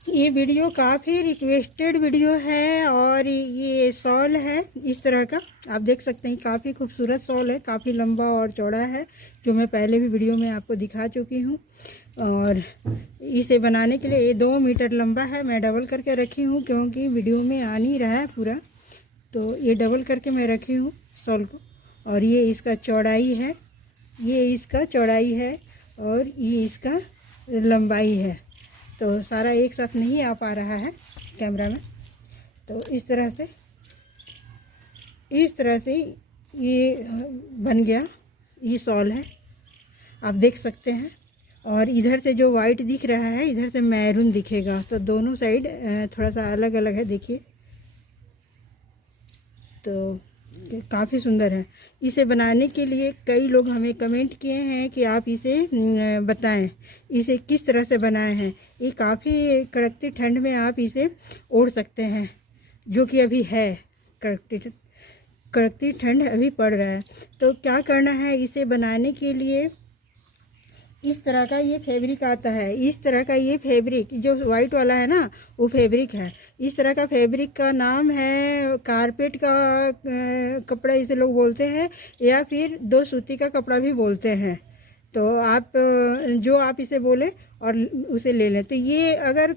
ये वीडियो काफ़ी requested video है और ये शॉल है इस तरह का। आप देख सकते हैं काफ़ी खूबसूरत शॉल है, काफ़ी लंबा और चौड़ा है, जो मैं पहले भी वीडियो में आपको दिखा चुकी हूँ। और इसे बनाने के लिए ये 2 मीटर लंबा है। मैं डबल करके रखी हूँ क्योंकि वीडियो में आ नहीं रहा है पूरा, तो ये डबल करके मैं रखी हूँ शॉल को। और ये इसका चौड़ाई है, ये इसका चौड़ाई है और ये इसका लंबाई है। तो सारा एक साथ नहीं आ पा रहा है कैमरा में। तो इस तरह से ये बन गया, ये शॉल है, आप देख सकते हैं। और इधर से जो वाइट दिख रहा है, इधर से मैरून दिखेगा, तो दोनों साइड थोड़ा सा अलग अलग है, देखिए। तो काफ़ी सुंदर है। इसे बनाने के लिए कई लोग हमें कमेंट किए हैं कि आप इसे बताएं इसे किस तरह से बनाए हैं। ये काफ़ी कड़कती ठंड में आप इसे ओढ़ सकते हैं, जो कि अभी है, कड़कती ठंड अभी पड़ रहा है। तो क्या करना है, इसे बनाने के लिए इस तरह का ये फैब्रिक आता है। इस तरह का ये फैब्रिक जो वाइट वाला है ना, वो फैब्रिक है। इस तरह का फैब्रिक का नाम है कारपेट का कपड़ा इसे लोग बोलते हैं, या फिर दो सूती का कपड़ा भी बोलते हैं। तो आप जो आप इसे बोले और उसे ले लें। तो ये अगर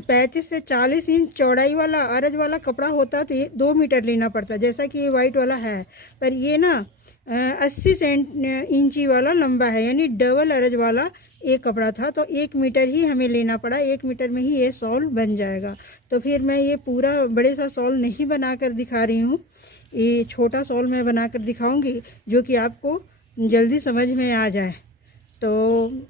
35 से 40 इंच चौड़ाई वाला अरज वाला कपड़ा होता तो ये 2 मीटर लेना पड़ता, जैसा कि ये वाइट वाला है। पर ये ना 80 इंची वाला लंबा है, यानी डबल अरज वाला एक कपड़ा था, तो 1 मीटर ही हमें लेना पड़ा। 1 मीटर में ही ये शॉल बन जाएगा। तो फिर मैं ये पूरा बड़े सा शॉल नहीं बना कर दिखा रही हूँ, ये छोटा शॉल मैं बना कर दिखाऊँगी, जो कि आपको जल्दी समझ में आ जाए। तो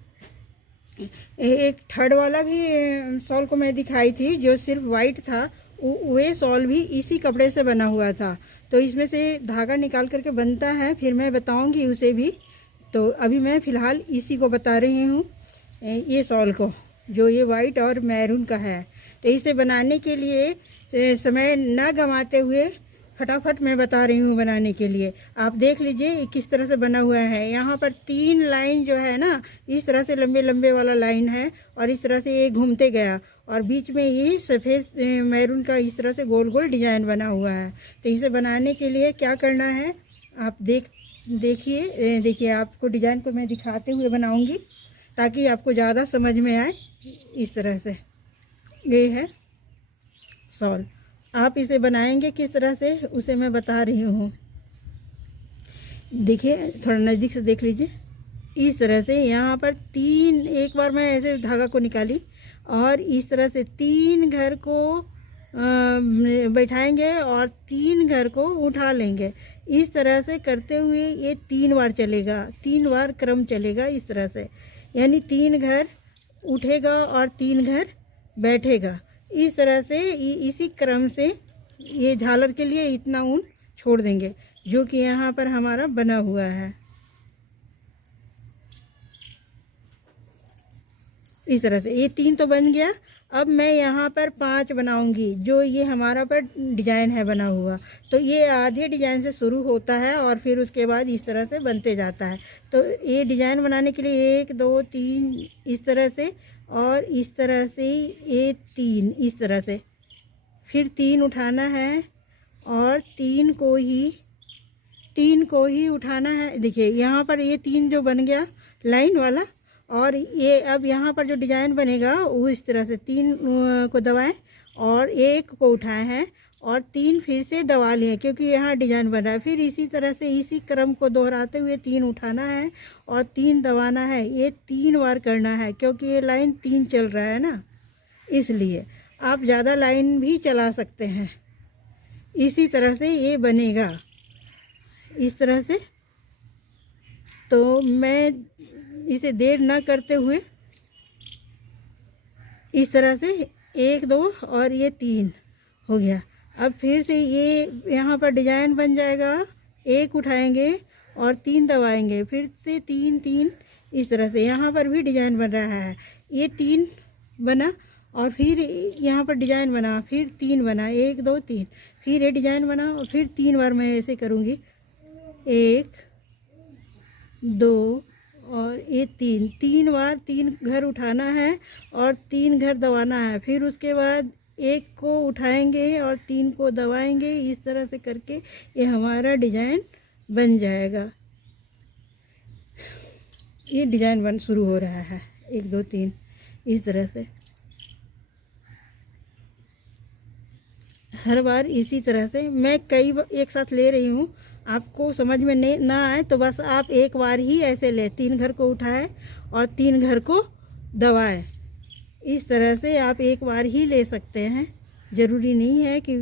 एक थर्ड वाला भी शॉल को मैं दिखाई थी, जो सिर्फ वाइट था, वे शॉल भी इसी कपड़े से बना हुआ था। तो इसमें से धागा निकाल करके बनता है, फिर मैं बताऊंगी उसे भी। तो अभी मैं फ़िलहाल इसी को बता रही हूँ, ये शॉल को, जो ये वाइट और मैरून का है। तो इसे बनाने के लिए समय न गंवाते हुए फटाफट मैं बता रही हूँ बनाने के लिए। आप देख लीजिए किस तरह से बना हुआ है। यहाँ पर 3 लाइन जो है ना, इस तरह से लंबे लंबे वाला लाइन है, और इस तरह से ये घूमते गया, और बीच में ये सफ़ेद मैरून का इस तरह से गोल गोल डिजाइन बना हुआ है। तो इसे बनाने के लिए क्या करना है, आप देखिए आपको डिजाइन को मैं दिखाते हुए बनाऊँगी, ताकि आपको ज़्यादा समझ में आए। इस तरह से ये है शॉल। आप इसे बनाएंगे किस तरह से, उसे मैं बता रही हूँ। देखिए, थोड़ा नज़दीक से देख लीजिए। इस तरह से यहाँ पर 3, एक बार मैं ऐसे धागा को निकाली और इस तरह से 3 घर को बैठाएंगे और 3 घर को उठा लेंगे। इस तरह से करते हुए ये 3 बार चलेगा, 3 बार क्रम चलेगा इस तरह से, यानी 3 घर उठेगा और 3 घर बैठेगा। इस तरह से इसी क्रम से ये झालर के लिए इतना ऊन छोड़ देंगे, जो कि यहाँ पर हमारा बना हुआ है। इस तरह से ये 3 तो बन गया। अब मैं यहाँ पर 5 बनाऊंगी, जो ये हमारा पर डिजाइन है बना हुआ। तो ये आधे डिजाइन से शुरू होता है और फिर उसके बाद इस तरह से बनते जाता है। तो ये डिजाइन बनाने के लिए 1 2 3 इस तरह से, और इस तरह से ये 3 इस तरह से, फिर 3 उठाना है और 3 को ही उठाना है। देखिए यहाँ पर ये 3 जो बन गया लाइन वाला, और ये अब यहाँ पर जो डिजाइन बनेगा वो इस तरह से 3 को दबाएं और 1 को उठाए हैं और 3 फिर से दबा लिए, क्योंकि यहाँ डिजाइन बन रहा है। फिर इसी तरह से इसी क्रम को दोहराते हुए 3 उठाना है और 3 दबाना है। ये 3 बार करना है, क्योंकि ये लाइन 3 चल रहा है ना, इसलिए आप ज़्यादा लाइन भी चला सकते हैं। इसी तरह से ये बनेगा, इस तरह से। तो मैं इसे देर न करते हुए इस तरह से 1 2 और ये 3 हो गया। अब फिर से ये यहाँ पर डिजाइन बन जाएगा, 1 उठाएंगे और 3 दबाएंगे, फिर से 3 3 इस तरह से। यहाँ पर भी डिजाइन बन रहा है, ये 3 बना और फिर यहाँ पर डिजाइन बना, फिर 3 बना, 1 2 3, फिर ये डिजाइन बना और फिर 3 बार मैं ऐसे करूँगी, 1 2 और ये तीन, 3 बार 3 घर उठाना है और 3 घर दबाना है। फिर उसके बाद एक को उठाएंगे और 3 को दबाएंगे। इस तरह से करके ये हमारा डिजाइन बन जाएगा। ये डिजाइन बन शुरू हो रहा है, 1 2 3 इस तरह से। हर बार इसी तरह से मैं कई एक साथ ले रही हूँ। आपको समझ में नहीं ना आए तो बस आप एक बार ही ऐसे ले, 3 घर को उठाए और 3 घर को दबाए। इस तरह से आप एक बार ही ले सकते हैं। ज़रूरी नहीं है कि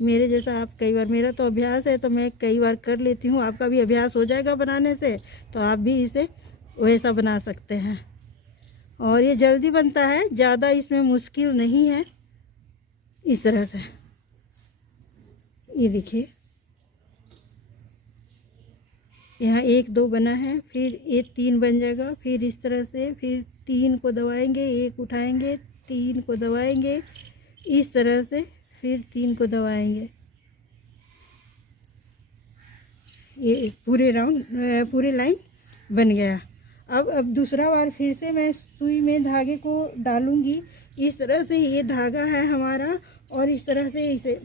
मेरे जैसा आप कई बार, मेरा तो अभ्यास है तो मैं कई बार कर लेती हूँ। आपका भी अभ्यास हो जाएगा बनाने से तो आप भी इसे वैसा बना सकते हैं। और ये जल्दी बनता है, ज़्यादा इसमें मुश्किल नहीं है। इस तरह से ये देखिए, यहाँ 1 2 बना है, फिर ये 3 बन जाएगा। फिर इस तरह से फिर 3 को दबाएंगे, 1 उठाएंगे, 3 को दबाएंगे, इस तरह से फिर 3 को दबाएंगे। ये पूरे राउंड पूरे लाइन बन गया। अब दूसरा बार फिर से मैं सुई में धागे को डालूंगी। इस तरह से ये धागा है हमारा और इस तरह से इसे,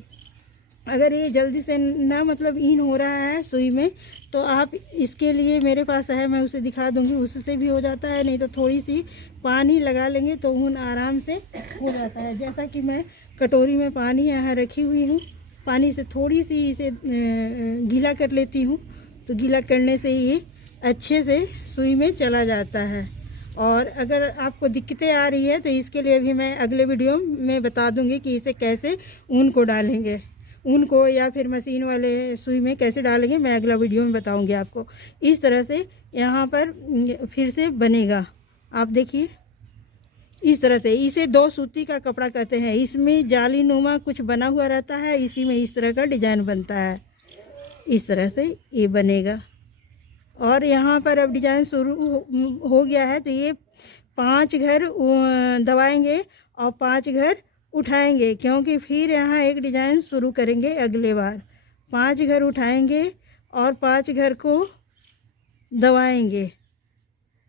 अगर ये जल्दी से ना मतलब इन हो रहा है सुई में तो आप इसके लिए मेरे पास है, मैं उसे दिखा दूंगी, उससे भी हो जाता है। नहीं तो थोड़ी सी पानी लगा लेंगे तो ऊन आराम से हो जाता है। जैसा कि मैं कटोरी में पानी यहाँ रखी हुई हूँ, पानी से थोड़ी सी इसे गीला कर लेती हूँ तो गीला करने से ये अच्छे से सुई में चला जाता है। और अगर आपको दिक्कतें आ रही है तो इसके लिए भी मैं अगले वीडियो में बता दूंगी कि इसे कैसे ऊन को डालेंगे, ऊन को या फिर मशीन वाले सुई में कैसे डालेंगे, मैं अगला वीडियो में बताऊंगी आपको। इस तरह से यहाँ पर फिर से बनेगा। आप देखिए इस तरह से, इसे 2 सूती का कपड़ा कहते हैं। इसमें जाली नुमा कुछ बना हुआ रहता है, इसी में इस तरह का डिजाइन बनता है। इस तरह से ये बनेगा। और यहाँ पर अब डिजाइन शुरू हो गया है तो ये 5 घर दबाएंगे और 5 घर उठाएंगे, क्योंकि फिर यहाँ एक डिजाइन शुरू करेंगे अगले बार। 5 घर उठाएंगे और 5 घर को दबाएंगे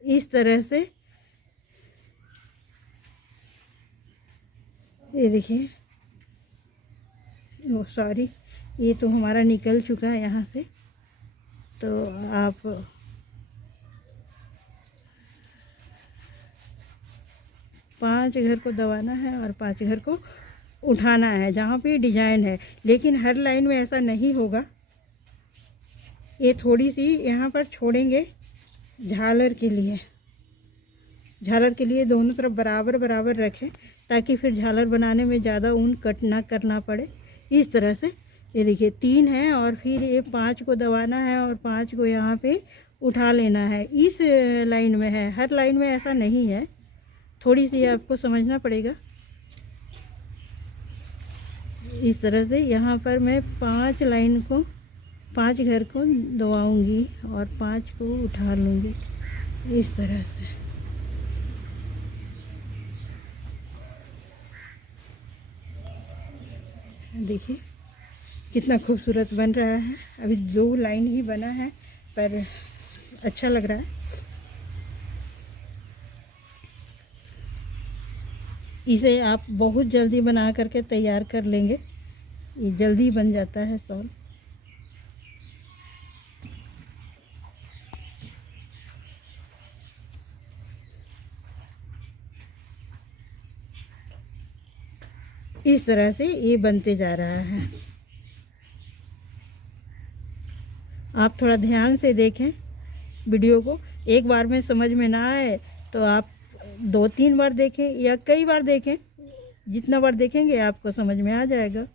इस तरह से। ये देखिए, ओ सॉरी, ये तो हमारा निकल चुका है यहाँ से। तो आप पांच घर को दबाना है और 5 घर को उठाना है जहाँ पे डिजाइन है। लेकिन हर लाइन में ऐसा नहीं होगा, ये थोड़ी सी यहाँ पर छोड़ेंगे झालर के लिए। झालर के लिए दोनों तरफ बराबर बराबर रखें ताकि फिर झालर बनाने में ज़्यादा ऊन कट ना करना पड़े। इस तरह से ये देखिए 3 है और फिर ये 5 को दबाना है और 5 को यहाँ पे उठा लेना है। इस लाइन में है, हर लाइन में ऐसा नहीं है, थोड़ी सी आपको समझना पड़ेगा। इस तरह से यहाँ पर मैं 5 लाइन को 5 घर को दबाऊंगी और 5 को उठा लूँगी इस तरह से। देखिए कितना खूबसूरत बन रहा है। अभी 2 लाइन ही बना है पर अच्छा लग रहा है। इसे आप बहुत जल्दी बना करके तैयार कर लेंगे, ये जल्दी बन जाता है शॉल। इस तरह से ये बनते जा रहा है। आप थोड़ा ध्यान से देखें वीडियो को, एक बार में समझ में ना आए तो आप 2-3 बार देखें या कई बार देखें। जितना बार देखेंगे आपको समझ में आ जाएगा,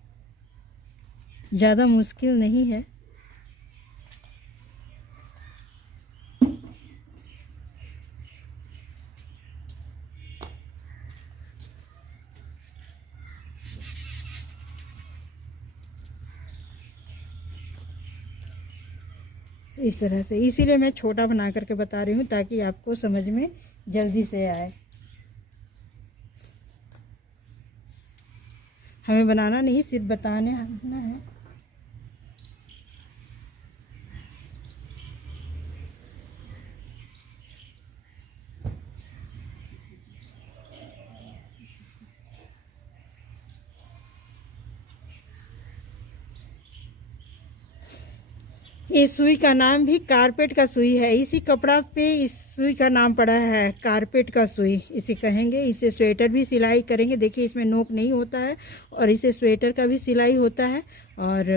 ज़्यादा मुश्किल नहीं है। इस तरह से, इसीलिए मैं छोटा बना करके बता रही हूँ ताकि आपको समझ में जल्दी से आए। हमें बनाना नहीं, सिर्फ बताने आना है। इस सुई का नाम भी कारपेट का सुई है। इसी कपड़ा पे इस सुई का नाम पड़ा है कारपेट का सुई, इसे कहेंगे। इसे स्वेटर भी सिलाई करेंगे। देखिए इसमें नोक नहीं होता है और इसे स्वेटर का भी सिलाई होता है और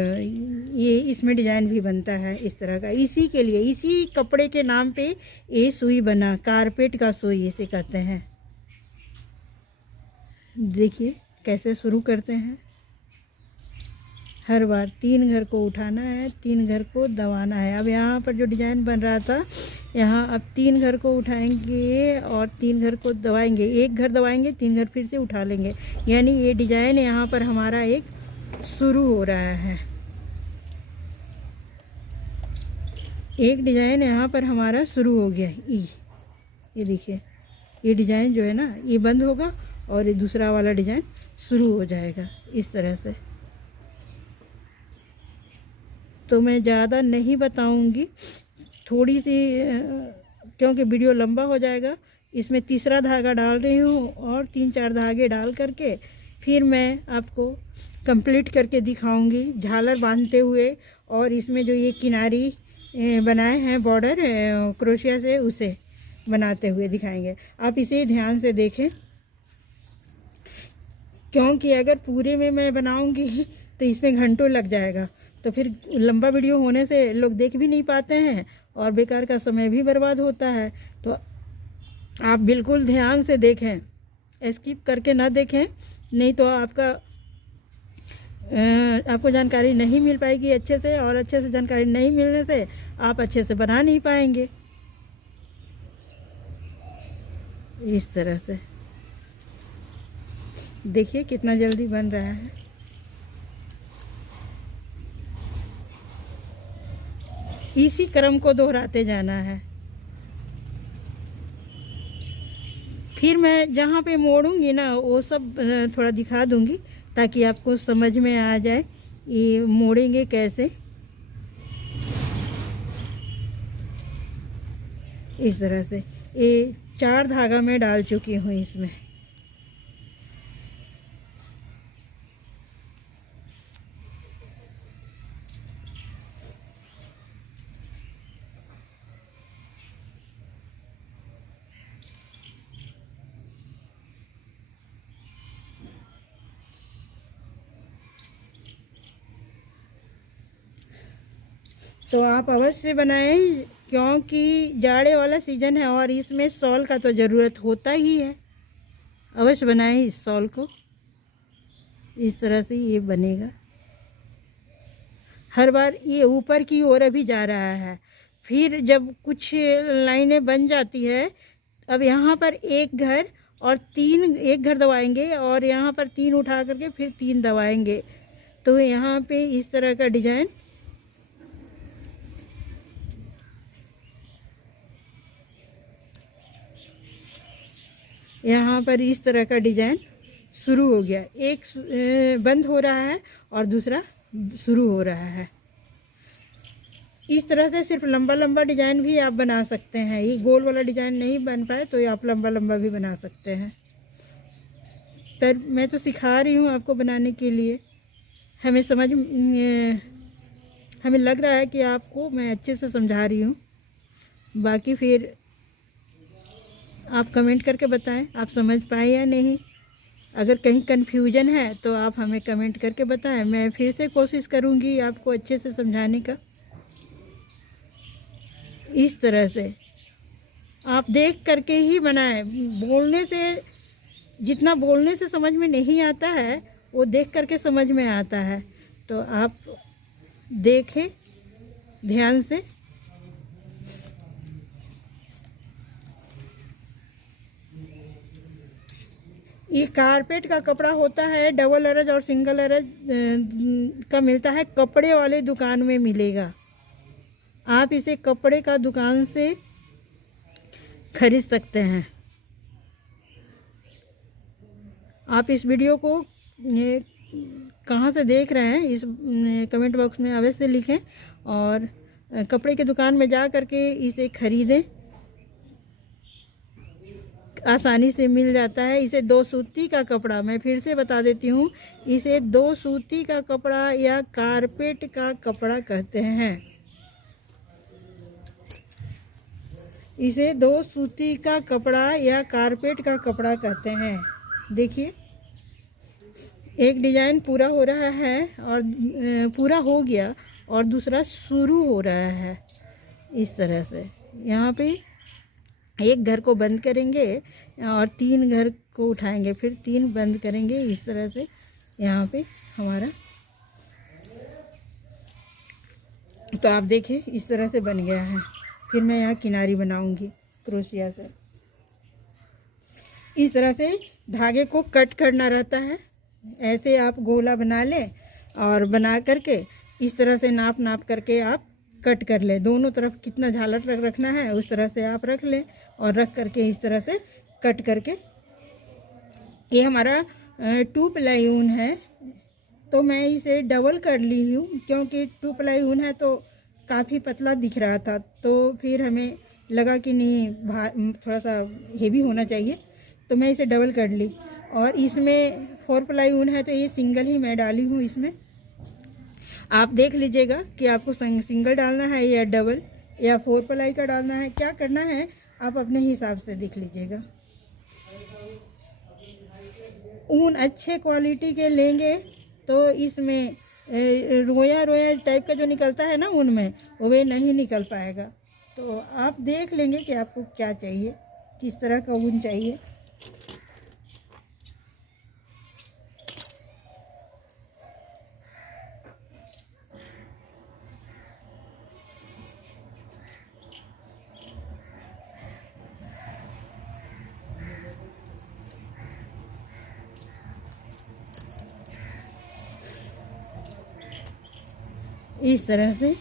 ये इसमें डिजाइन भी बनता है इस तरह का। इसी के लिए इसी कपड़े के नाम पे ये सुई बना, कारपेट का सुई इसे कहते हैं। देखिए कैसे शुरू करते हैं। हर बार 3 घर को उठाना है, 3 घर को दबाना है। अब यहाँ पर जो डिज़ाइन बन रहा था, यहाँ अब 3 घर को उठाएंगे और 3 घर को दबाएंगे। 1 घर दबाएंगे, 3 घर फिर से उठा लेंगे, यानी ये डिज़ाइन यहाँ पर हमारा एक शुरू हो रहा है। एक डिज़ाइन यहाँ पर हमारा शुरू हो गया। ये देखिए, ये डिज़ाइन जो है ना, ये बंद होगा और ये दूसरा वाला डिज़ाइन शुरू हो जाएगा इस तरह से। तो मैं ज़्यादा नहीं बताऊंगी, थोड़ी सी, क्योंकि वीडियो लंबा हो जाएगा। इसमें तीसरा धागा डाल रही हूँ और 3-4 धागे डाल करके फिर मैं आपको कंप्लीट करके दिखाऊंगी झालर बांधते हुए। और इसमें जो ये किनारी बनाए हैं बॉर्डर क्रोशिया से, उसे बनाते हुए दिखाएंगे। आप इसे ध्यान से देखें, क्योंकि अगर पूरे में मैं बनाऊंगी तो इसमें घंटों लग जाएगा, तो फिर लंबा वीडियो होने से लोग देख भी नहीं पाते हैं और बेकार का समय भी बर्बाद होता है। तो आप बिल्कुल ध्यान से देखें, स्किप करके ना देखें, नहीं तो आपको जानकारी नहीं मिल पाएगी अच्छे से, और अच्छे से जानकारी नहीं मिलने से आप अच्छे से बना नहीं पाएंगे। इस तरह से देखिए कितना जल्दी बन रहा है। इसी क्रम को दोहराते जाना है। फिर मैं जहाँ पे मोड़ूंगी ना, वो सब थोड़ा दिखा दूंगी ताकि आपको समझ में आ जाए ये मोड़ेंगे कैसे। इस तरह से ये 4 धागा मैं डाल चुकी हूँ इसमें। तो आप अवश्य बनाएं, क्योंकि जाड़े वाला सीज़न है और इसमें शॉल का तो ज़रूरत होता ही है। अवश्य बनाएं इस शॉल को। इस तरह से ये बनेगा। हर बार ये ऊपर की ओर अभी जा रहा है। फिर जब कुछ लाइनें बन जाती है, अब यहाँ पर 1 घर और 1 घर दबाएंगे और यहाँ पर 3 उठा करके फिर 3 दबाएंगे, तो यहाँ पे इस तरह का डिज़ाइन यहाँ पर इस तरह का डिज़ाइन शुरू हो गया। एक बंद हो रहा है और दूसरा शुरू हो रहा है। इस तरह से सिर्फ लंबा लंबा डिज़ाइन भी आप बना सकते हैं। ये गोल वाला डिज़ाइन नहीं बन पाए तो आप लंबा लंबा भी बना सकते हैं। पर मैं तो सिखा रही हूँ आपको बनाने के लिए। हमें लग रहा है कि आपको मैं अच्छे से समझा रही हूँ। बाकी फिर आप कमेंट करके बताएं आप समझ पाए या नहीं। अगर कहीं कन्फ्यूजन है तो आप हमें कमेंट करके बताएं, मैं फिर से कोशिश करूँगी आपको अच्छे से समझाने का। इस तरह से आप देख करके ही बनाएं। जितना बोलने से समझ में नहीं आता है वो देख करके समझ में आता है। तो आप देखें ध्यान से। ये कारपेट का कपड़ा होता है, डबल अरज और सिंगल अरज का मिलता है, कपड़े वाले दुकान में मिलेगा। आप इसे कपड़े का दुकान से खरीद सकते हैं। आप इस वीडियो को कहाँ से देख रहे हैं इस कमेंट बॉक्स में अवश्य लिखें और कपड़े के दुकान में जा करके इसे खरीदें। आसानी से मिल जाता है। इसे 2 सूती का कपड़ा, मैं फिर से बता देती हूँ, इसे 2 सूती का कपड़ा या कारपेट का कपड़ा कहते हैं। इसे दो सूती का कपड़ा या कारपेट का कपड़ा कहते हैं। देखिए, एक डिजाइन पूरा हो रहा है और पूरा हो गया और दूसरा शुरू हो रहा है। इस तरह से यहाँ पे एक घर को बंद करेंगे और 3 घर को उठाएंगे, फिर 3 बंद करेंगे। इस तरह से यहाँ पे हमारा, तो आप देखिए इस तरह से बन गया है। फिर मैं यहाँ किनारी बनाऊंगी क्रोशिया से। इस तरह से धागे को कट करना रहता है। ऐसे आप गोला बना लें और बना करके इस तरह से नाप नाप करके आप कट कर लें। दोनों तरफ कितना झालर रखना है उस तरह से आप रख लें और रख करके इस तरह से कट करके, ये हमारा 2 प्लाई ऊन है। तो मैं इसे डबल कर ली हूँ क्योंकि 2 प्लाई ऊन है तो काफ़ी पतला दिख रहा था, तो फिर हमें लगा कि नहीं थोड़ा सा हेवी होना चाहिए, तो मैं इसे डबल कर ली। और इसमें 4 प्लाई ऊन है तो ये सिंगल ही मैं डाली हूँ। इसमें आप देख लीजिएगा कि आपको सिंगल डालना है या डबल या 4 प्लाई का डालना है, क्या करना है आप अपने हिसाब से देख लीजिएगा। ऊन अच्छे क्वालिटी के लेंगे तो इसमें रोया रोया टाइप का जो निकलता है ना ऊन में, वो नहीं निकल पाएगा। तो आप देख लेंगे कि आपको क्या चाहिए, किस तरह का ऊन चाहिए। इस तरह से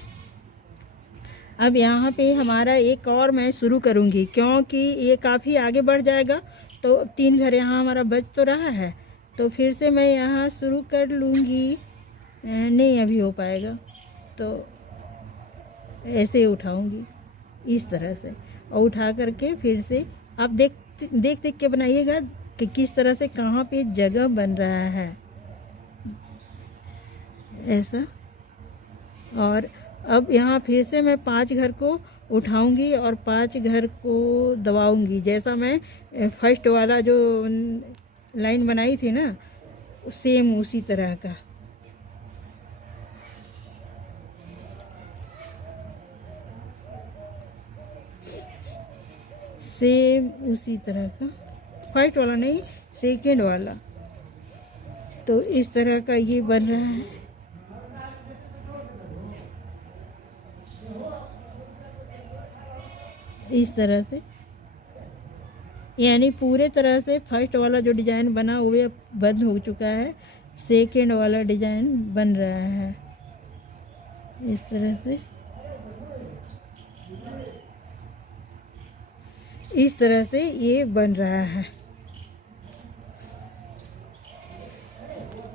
अब यहाँ पे हमारा एक और मैं शुरू करूँगी क्योंकि ये काफ़ी आगे बढ़ जाएगा। तो 3 घर यहाँ हमारा बच तो रहा है, तो फिर से मैं यहाँ शुरू कर लूँगी। नहीं अभी हो पाएगा तो ऐसे उठाऊँगी इस तरह से, और उठा करके फिर से आप देख के बनाइएगा कि किस तरह से कहाँ पे जगह बन रहा है, ऐसा। और अब यहाँ फिर से मैं 5 घर को उठाऊंगी और 5 घर को दबाऊंगी। जैसा मैं फर्स्ट वाला जो लाइन बनाई थी ना, सेम उसी तरह का। सेम उसी तरह का, फर्स्ट वाला नहीं, सेकेंड वाला। तो इस तरह का ये बन रहा है। इस तरह से, यानी पूरे तरह से फर्स्ट वाला जो डिज़ाइन बना वो बंद हो चुका है, सेकेंड वाला डिज़ाइन बन रहा है। इस तरह से, इस तरह से ये बन रहा है।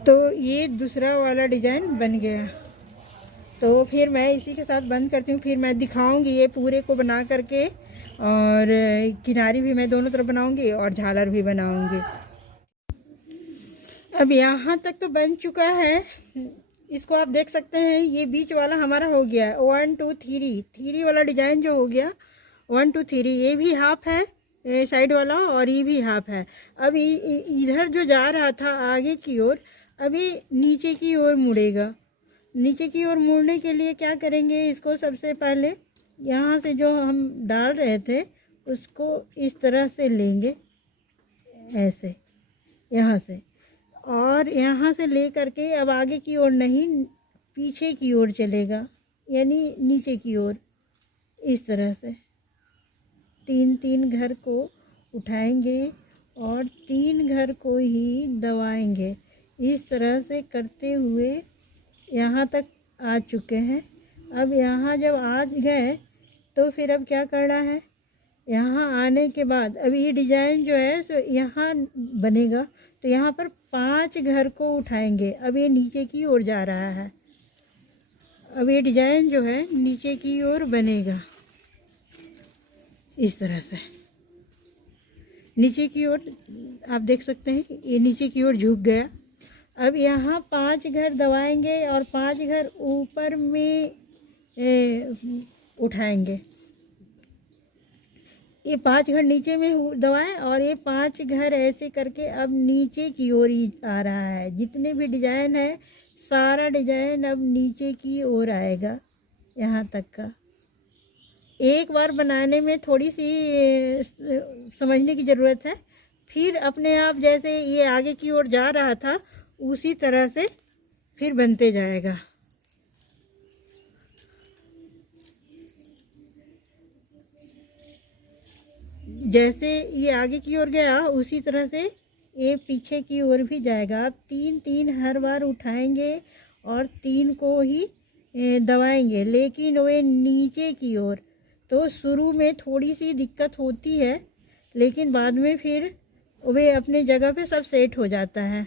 तो ये दूसरा वाला डिज़ाइन बन गया। तो फिर मैं इसी के साथ बंद करती हूँ, फिर मैं दिखाऊंगी ये पूरे को बना करके, और किनारी भी मैं दोनों तरफ बनाऊंगी और झालर भी बनाऊंगी। अब यहाँ तक तो बन चुका है, इसको आप देख सकते हैं। ये बीच वाला हमारा हो गया है 1 2 3 वाला डिज़ाइन जो हो गया 1 2 3। ये भी हाफ है साइड वाला और ये भी हाफ है। अब इधर जो जा रहा था आगे की ओर, अभी नीचे की ओर मुड़ेगा। नीचे की ओर मुड़ने के लिए क्या करेंगे, इसको सबसे पहले यहाँ से जो हम डाल रहे थे उसको इस तरह से लेंगे, ऐसे यहाँ से, और यहाँ से ले करके अब आगे की ओर नहीं, पीछे की ओर चलेगा, यानी नीचे की ओर। इस तरह से 3 घर को उठाएंगे और 3 घर को ही दबाएंगे। इस तरह से करते हुए यहाँ तक आ चुके हैं। अब यहाँ जब आ गए तो फिर अब क्या करना है, यहाँ आने के बाद अब ये डिज़ाइन जो है सो यहाँ बनेगा। तो यहाँ पर 5 घर को उठाएंगे। अब ये नीचे की ओर जा रहा है। अब ये डिज़ाइन जो है नीचे की ओर बनेगा इस तरह से। नीचे की ओर आप देख सकते हैं ये नीचे की ओर झुक गया। अब यहाँ 5 घर दबाएंगे और 5 घर ऊपर में उठाएंगे। ये 5 घर नीचे में दबाएं और ये 5 घर ऐसे करके अब नीचे की ओर ही आ रहा है। जितने भी डिजाइन है सारा डिजाइन अब नीचे की ओर आएगा यहाँ तक का। एक बार बनाने में थोड़ी सी समझने की ज़रूरत है, फिर अपने आप जैसे ये आगे की ओर जा रहा था उसी तरह से फिर बनते जाएगा। जैसे ये आगे की ओर गया उसी तरह से ये पीछे की ओर भी जाएगा। आप 3-3 हर बार उठाएंगे और 3 को ही दबाएंगे, लेकिन वे नीचे की ओर। तो शुरू में थोड़ी सी दिक्कत होती है, लेकिन बाद में फिर वे अपने जगह पे सब सेट हो जाता है।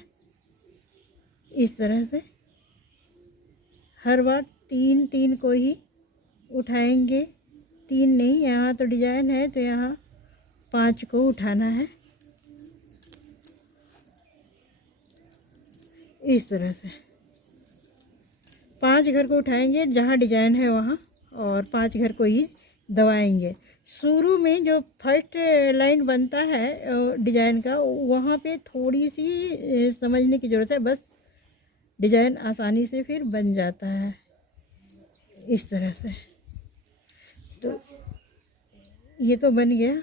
इस तरह से हर बार 3-3 को ही उठाएंगे। 3 नहीं, यहाँ तो डिजाइन है तो यहाँ 5 को उठाना है। इस तरह से 5 घर को उठाएंगे जहाँ डिजाइन है वहाँ, और 5 घर को ही दबाएंगे। शुरू में जो फर्स्ट लाइन बनता है डिजाइन का, वहाँ पे थोड़ी सी समझने की ज़रूरत है, बस डिजाइन आसानी से फिर बन जाता है। इस तरह से तो ये तो बन गया।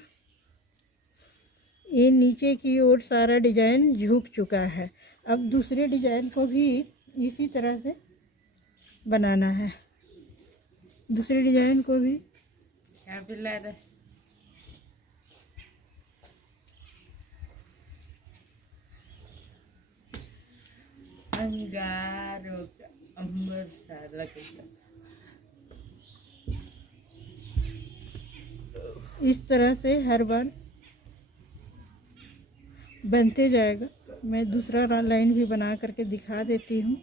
ये नीचे की ओर सारा डिजाइन झुक चुका है। अब दूसरे डिजाइन को भी इसी तरह से बनाना है। दूसरे डिजाइन को भी इस तरह से हर बार बनते जाएगा। मैं दूसरा लाइन भी बना करके दिखा देती हूँ।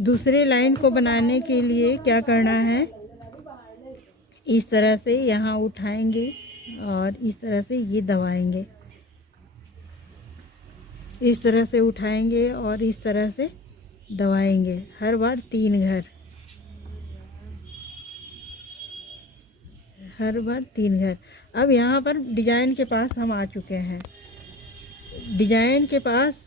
दूसरे लाइन को बनाने के लिए क्या करना है, इस तरह से यहाँ उठाएंगे और इस तरह से ये दबाएंगे। इस तरह से उठाएंगे और इस तरह से दबाएंगे। हर बार 3 घर, हर बार 3 घर। अब यहाँ पर डिजाइन के पास हम आ चुके हैं। डिजाइन के पास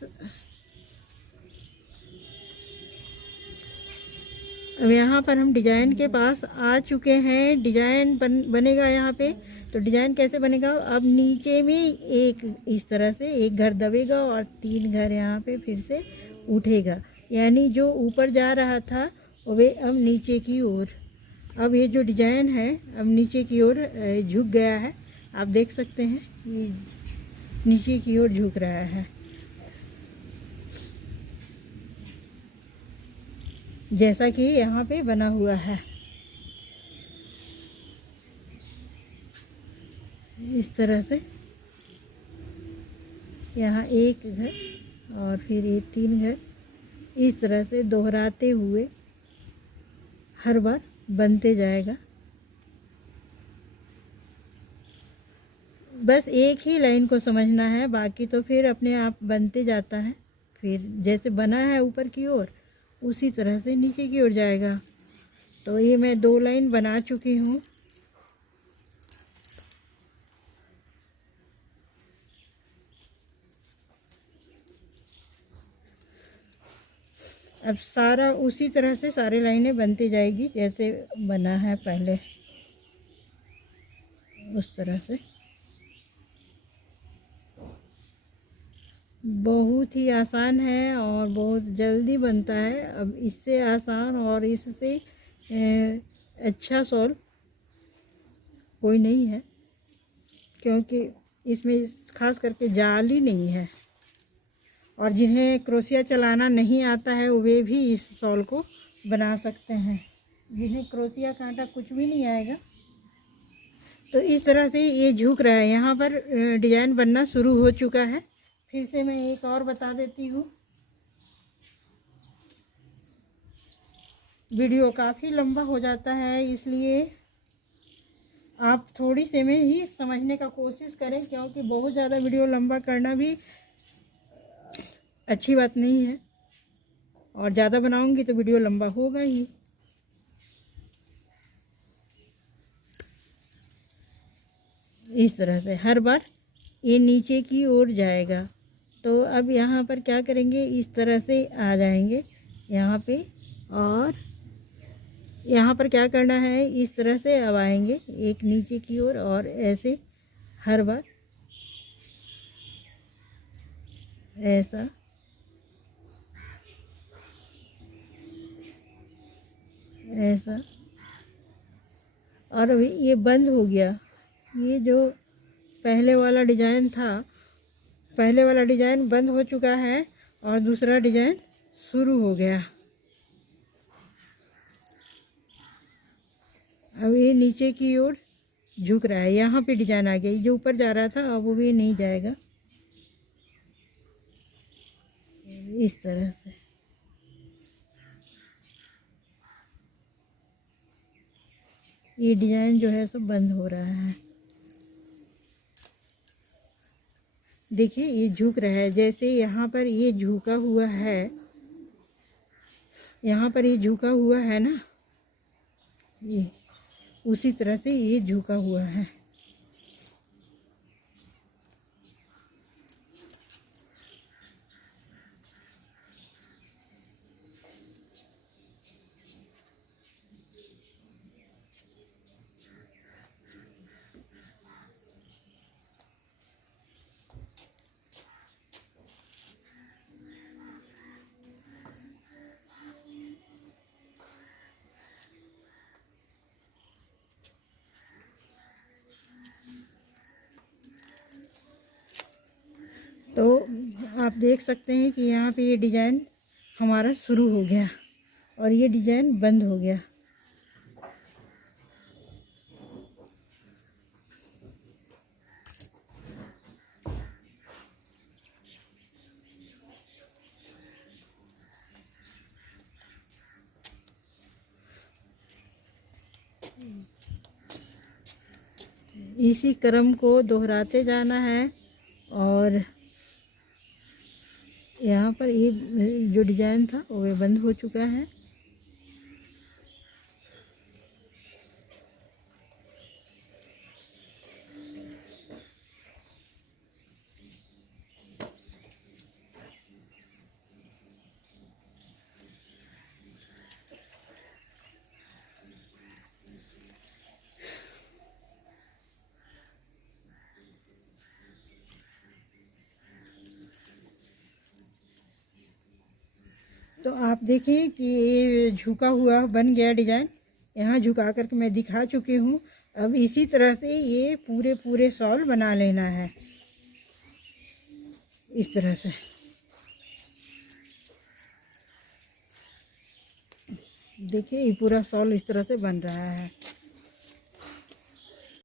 अब यहाँ पर हम डिजाइन के पास आ चुके हैं। डिजाइन बनेगा यहाँ पे। तो डिजाइन कैसे बनेगा, अब नीचे में एक इस तरह से एक घर दबेगा और 3 घर यहाँ पे फिर से उठेगा, यानी जो ऊपर जा रहा था वे अब नीचे की ओर। अब ये जो डिजाइन है अब नीचे की ओर झुक गया है। आप देख सकते हैं ये नीचे की ओर झुक रहा है, जैसा कि यहाँ पे बना हुआ है। इस तरह से यहाँ एक घर और फिर ये 3 घर, इस तरह से दोहराते हुए हर बार बनते जाएगा। बस एक ही लाइन को समझना है, बाकी तो फिर अपने आप बनते जाता है। फिर जैसे बना है ऊपर की ओर उसी तरह से नीचे की ओर जाएगा। तो ये मैं 2 लाइन बना चुकी हूँ। अब सारा उसी तरह से सारी लाइनें बनती जाएगी जैसे बना है पहले, उस तरह से। बहुत ही आसान है और बहुत जल्दी बनता है। अब इससे आसान और इससे अच्छा सॉल्व कोई नहीं है, क्योंकि इसमें खास करके जाल ही नहीं है। और जिन्हें क्रोशिया चलाना नहीं आता है वे भी इस सॉल को बना सकते हैं। जिन्हें क्रोशिया कांटा कुछ भी नहीं आएगा। तो इस तरह से ये झुक रहा है। यहाँ पर डिजाइन बनना शुरू हो चुका है। फिर से मैं एक और बता देती हूँ। वीडियो काफ़ी लंबा हो जाता है, इसलिए आप थोड़ी से में ही समझने का कोशिश करें, क्योंकि बहुत ज़्यादा वीडियो लंबा करना भी अच्छी बात नहीं है, और ज़्यादा बनाऊंगी तो वीडियो लंबा होगा ही। इस तरह से हर बार ये नीचे की ओर जाएगा। तो अब यहाँ पर क्या करेंगे, इस तरह से आ जाएंगे यहाँ पे, और यहाँ पर क्या करना है, इस तरह से अब आएंगे एक नीचे की ओर, और ऐसे हर बार ऐसा ऐसा। और अभी ये बंद हो गया। ये जो पहले वाला डिज़ाइन था, पहले वाला डिज़ाइन बंद हो चुका है और दूसरा डिज़ाइन शुरू हो गया। अब ये नीचे की ओर झुक रहा है, यहाँ पे डिज़ाइन आ गया। जो ऊपर जा रहा था अब वो भी नहीं जाएगा, इस तरह से। ये डिज़ाइन जो है सब बंद हो रहा है। देखिए ये झुक रहा है, जैसे यहाँ पर ये झुका हुआ है, यहाँ पर ये झुका हुआ है ना, ये उसी तरह से ये झुका हुआ है। तो आप देख सकते हैं कि यहाँ पे ये डिज़ाइन हमारा शुरू हो गया और ये डिज़ाइन बंद हो गया। इसी क्रम को दोहराते जाना है, और यहाँ पर ये जो डिज़ाइन था वो बंद हो चुका है। तो आप देखें कि ये झुका हुआ बन गया डिज़ाइन, यहाँ झुका करके मैं दिखा चुकी हूँ। अब इसी तरह से ये पूरे पूरे शॉल बना लेना है, इस तरह से। देखिए ये पूरा शॉल इस तरह से बन रहा है।